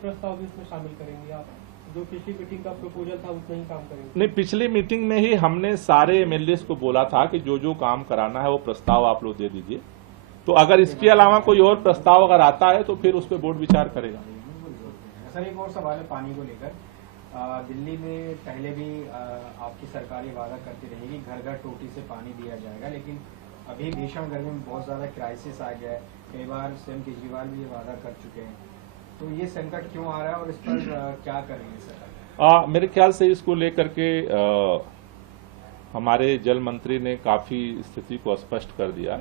प्रस्ताव भी इसमें शामिल करेंगे आप? जो पिछली मीटिंग का प्रपोजल था उतना ही काम करेंगे? नहीं, पिछली मीटिंग में ही हमने सारे एमएलएस को बोला था कि जो जो काम कराना है वो प्रस्ताव आप लोग दे दीजिए। तो अगर इसके अलावा कोई और प्रस्ताव अगर आता है तो फिर उस पर बोर्ड विचार करेगा। सर, एक और सवाल है पानी को लेकर। दिल्ली में पहले भी आपकी सरकार ये वादा करती रहेगी घर घर टोटी से पानी दिया जाएगा, लेकिन अभी भीषण गर्मी में बहुत ज्यादा क्राइसिस आ गया है। कई बार सीएम केजरीवाल भी ये वादा कर चुके हैं, तो ये संकट क्यों आ रहा है और इस पर क्या कर रही है सरकार? मेरे ख्याल से इसको लेकर के हमारे जल मंत्री ने काफी स्थिति को स्पष्ट कर दिया।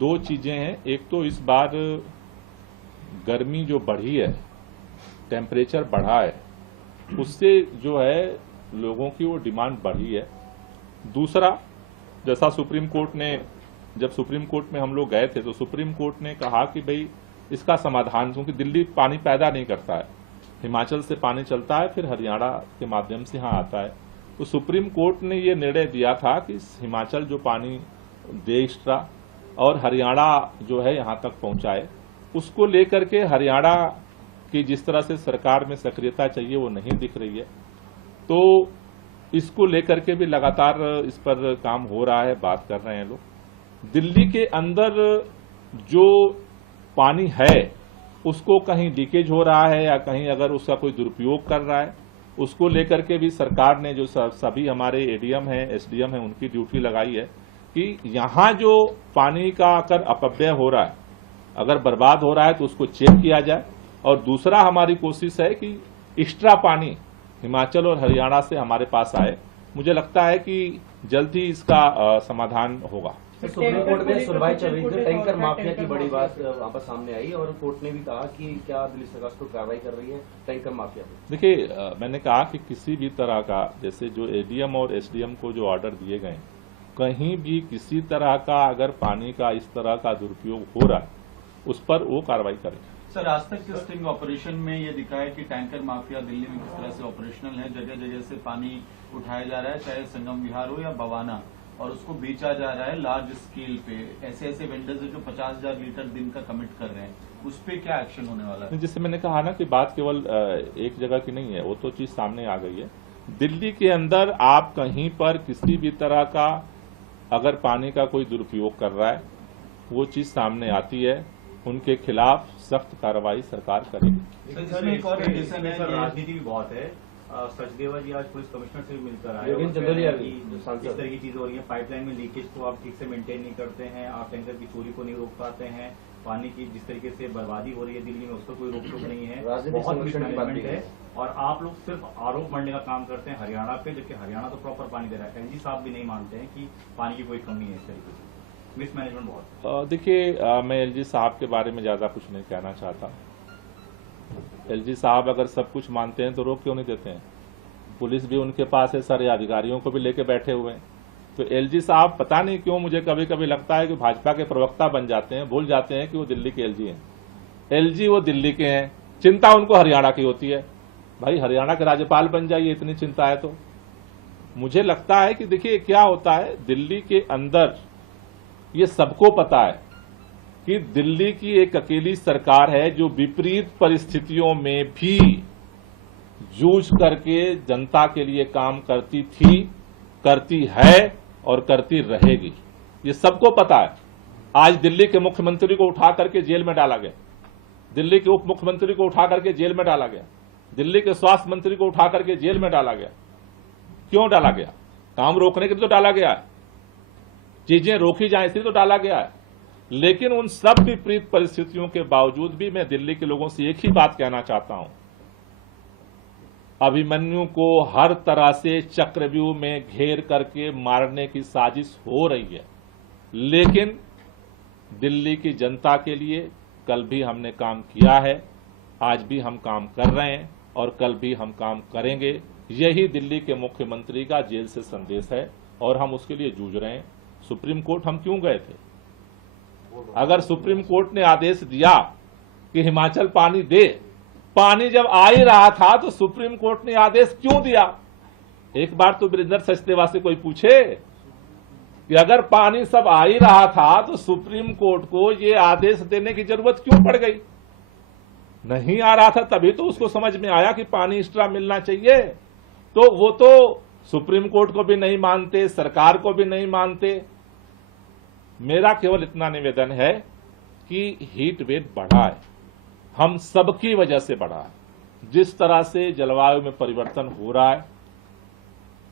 दो चीजें हैं, एक तो इस बार गर्मी जो बढ़ी है, टेम्परेचर बढ़ा है, उससे जो है लोगों की वो डिमांड बढ़ी है। दूसरा, जैसा सुप्रीम कोर्ट ने, जब सुप्रीम कोर्ट में हम लोग गए थे तो सुप्रीम कोर्ट ने कहा कि भाई इसका समाधान, क्योंकि दिल्ली पानी पैदा नहीं करता है, हिमाचल से पानी चलता है, फिर हरियाणा के माध्यम से यहाँ आता है। तो सुप्रीम कोर्ट ने ये निर्णय दिया था कि हिमाचल जो पानी दे एक्स्ट्रा और हरियाणा जो है यहाँ तक पहुंचाए, उसको लेकर के हरियाणा की जिस तरह से सरकार में सक्रियता चाहिए वो नहीं दिख रही है। तो इसको लेकर के भी लगातार इस पर काम हो रहा है, बात कर रहे हैं लोग। दिल्ली के अंदर जो पानी है उसको कहीं लीकेज हो रहा है या कहीं अगर उसका कोई दुरुपयोग कर रहा है, उसको लेकर के भी सरकार ने जो सभी हमारे एडीएम हैं, एसडीएम हैं, उनकी ड्यूटी लगाई है कि यहां जो पानी का अगर अपव्यय हो रहा है, अगर बर्बाद हो रहा है तो उसको चेक किया जाए। और दूसरा हमारी कोशिश है कि एक्स्ट्रा पानी हिमाचल और हरियाणा से हमारे पास आए। मुझे लगता है कि जल्द ही इसका समाधान होगा। सुप्रीम कोर्ट में सुनवाई चल रही थी, टैंकर माफिया की बड़ी बात वहां पर सामने आई और कोर्ट ने भी कहा कि क्या दिल्ली सरकार को कार्रवाई कर रही है टैंकर माफिया पे? देखिए, मैंने कहा कि किसी भी तरह का, जैसे जो एडीएम और एसडीएम को जो ऑर्डर दिए गए, कहीं भी किसी तरह का अगर पानी का इस तरह का दुरुपयोग हो रहा है उस पर वो कार्रवाई करें। सर, आज तक के स्टिंग ऑपरेशन में ये दिखा है कि टैंकर माफिया दिल्ली में किस तरह से ऑपरेशनल है। जगह जगह से पानी उठाया जा रहा है, चाहे संगम विहार हो या बवाना, और उसको बेचा जा रहा है लार्ज स्केल पे। ऐसे ऐसे वेंडर्स है जो 50,000 लीटर दिन का कमिट कर रहे हैं, उस पर क्या एक्शन होने वाला है? जिससे मैंने कहा ना कि बात केवल एक जगह की नहीं है, वो तो चीज सामने आ गई है। दिल्ली के अंदर आप कहीं पर किसी भी तरह का अगर पानी का कोई दुरुपयोग कर रहा है, वो चीज सामने आती है, उनके खिलाफ सख्त कार्रवाई सरकार करेगी। इसमें एक और एडिशन है, राजनीति भी बहुत है। सचदेवा जी आज पुलिस कमिश्नर से भी मिलकर आए, लेकिन चंदोलिया भी इस तरह की चीजें हो रही है। पाइपलाइन में लीकेज को आप ठीक से मेंटेन नहीं करते हैं, आप टैंकर की चोरी को नहीं रोक पाते हैं, पानी की जिस तरीके से बर्बादी हो रही है दिल्ली में उस पर कोई रोक टोक नहीं है, बहुत मिसमैनेजमेंट है। और आप लोग सिर्फ आरोप मढ़ने का काम करते हैं हरियाणा पे, जबकि हरियाणा तो प्रॉपर पानी दे रहा है। एलजी साहब भी नहीं मानते हैं कि पानी की कोई कमी है, इस तरीके से मिसमैनेजमेंट बहुत। देखिए, मैं एलजी साहब के बारे में ज्यादा कुछ नहीं कहना चाहता। एलजी साहब अगर सब कुछ मानते हैं तो रोक क्यों नहीं देते हैं? पुलिस भी उनके पास है, सारे अधिकारियों को भी लेके बैठे हुए हैं। तो एलजी साहब पता नहीं क्यों मुझे कभी कभी लगता है कि भाजपा के प्रवक्ता बन जाते हैं, भूल जाते हैं कि वो दिल्ली के एलजी हैं। एलजी वो दिल्ली के हैं, चिंता उनको हरियाणा की होती है। भाई, हरियाणा के राज्यपाल बन जाइए, इतनी चिंता है तो। मुझे लगता है कि देखिए क्या होता है दिल्ली के अंदर, ये सबको पता है कि दिल्ली की एक अकेली सरकार है जो विपरीत परिस्थितियों में भी जूझ करके जनता के लिए काम करती थी, करती है और करती रहेगी। ये सबको पता है। आज दिल्ली के मुख्यमंत्री को उठा करके जेल में डाला गया, दिल्ली के उप मुख्यमंत्री को उठा करके जेल में डाला गया, दिल्ली के स्वास्थ्य मंत्री को उठा करके जेल में डाला गया। क्यों डाला गया? काम रोकने के लिए तो डाला गया है, चीजें रोकी जाए इसलिए तो डाला गया है। लेकिन उन सब विपरीत परिस्थितियों के बावजूद भी मैं दिल्ली के लोगों से एक ही बात कहना चाहता हूं, अभिमन्यु को हर तरह से चक्रव्यूह में घेर करके मारने की साजिश हो रही है, लेकिन दिल्ली की जनता के लिए कल भी हमने काम किया है, आज भी हम काम कर रहे हैं और कल भी हम काम करेंगे। यही दिल्ली के मुख्यमंत्री का जेल से संदेश है और हम उसके लिए जूझ रहे हैं। सुप्रीम कोर्ट हम क्यों गए थे? अगर सुप्रीम कोर्ट ने आदेश दिया कि हिमाचल पानी दे, पानी जब आ ही रहा था तो सुप्रीम कोर्ट ने आदेश क्यों दिया? एक बार तो वीरेंद्र सचदेवा से कोई पूछे कि अगर पानी सब आ ही रहा था तो सुप्रीम कोर्ट को ये आदेश देने की जरूरत क्यों पड़ गई? नहीं आ रहा था तभी तो उसको समझ में आया कि पानी एक्स्ट्रा मिलना चाहिए। तो वो तो सुप्रीम कोर्ट को भी नहीं मानते, सरकार को भी नहीं मानते। मेरा केवल इतना निवेदन है कि हीट वेव बढ़ा है, हम सबकी वजह से बढ़ा है। जिस तरह से जलवायु में परिवर्तन हो रहा है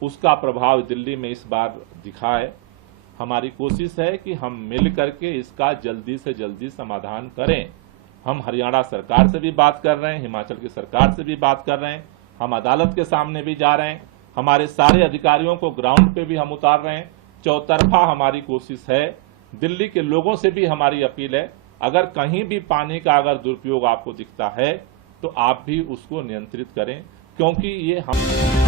उसका प्रभाव दिल्ली में इस बार दिखा है। हमारी कोशिश है कि हम मिल करके इसका जल्दी से जल्दी समाधान करें। हम हरियाणा सरकार से भी बात कर रहे हैं, हिमाचल की सरकार से भी बात कर रहे हैं, हम अदालत के सामने भी जा रहे हैं, हमारे सारे अधिकारियों को ग्राउंड पे भी हम उतार रहे हैं। चौतरफा हमारी कोशिश है। दिल्ली के लोगों से भी हमारी अपील है, अगर कहीं भी पानी का अगर दुरुपयोग आपको दिखता है तो आप भी उसको नियंत्रित करें, क्योंकि ये हम